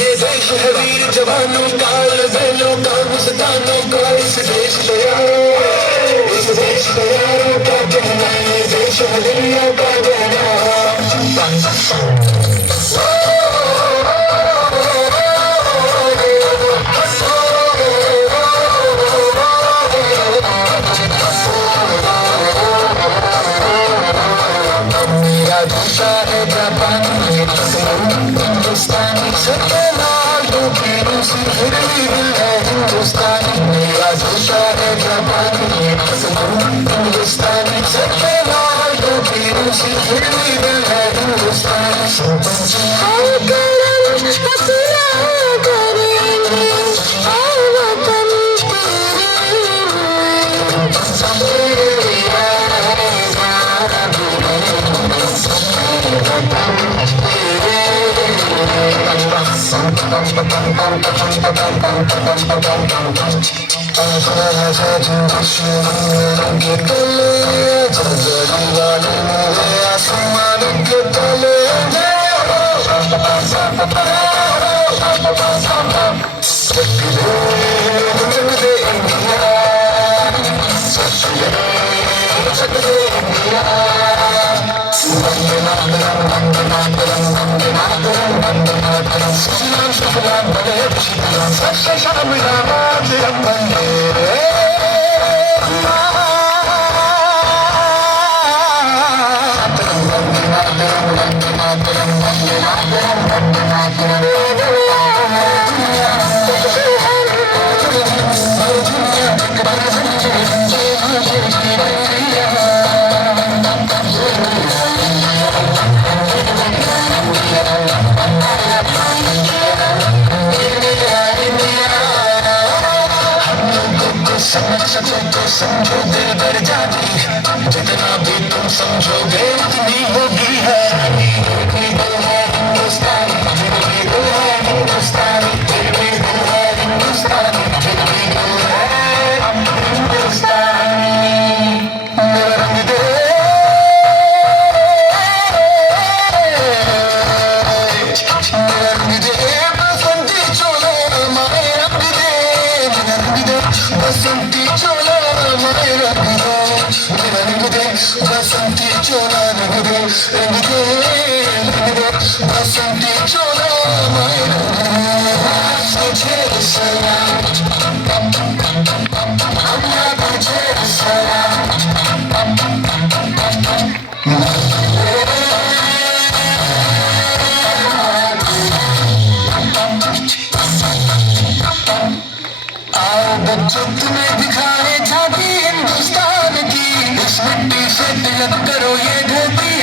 ये देश है वीर जवानों का, लबेलों का, मुस्तानों का, इस देश तैयारों का कहना, ये देश है दुनिया का कहना। मेरा दूसरा है जापान, हिंदुस्तानी सत्य लाल टोपी रूसी, फिर भी दिल है हिंदुस्तानी। मेरा दूसरा है जापान, हिंदुस्तानी सत्य लाल टोपी रूसी, फिर भी दिल है हिंदुस्तानी। समझ सको तो समझो दिल भर जाती, जितना भी तुम समझोगे उतनी होगी हैरानी। फिर भी दिल है हिंदुस्तानी, फिर भी दिल है हिंदुस्तानी, फिर भी दिल है हिंदुस्तानी, फिर भी दिल है हिंदुस्तानी। मेरा रंग दे, मेरा रंग दे बसंती चोला, माए रंग दे, मेरा रंग दे बसंती चोला, माए रंग दे, मेरा रंग दे बसंती चोला, रंग दे, रंग दे, रंग दे बसंती चोला, माए रंग दे। तुझे सलाम, अम्मा तुझे सलाम। आओ बच्चों तुम्हें दिखाए झांकी हिंदुस्तान की, इस मिट्टी से तिलक करो ये धरती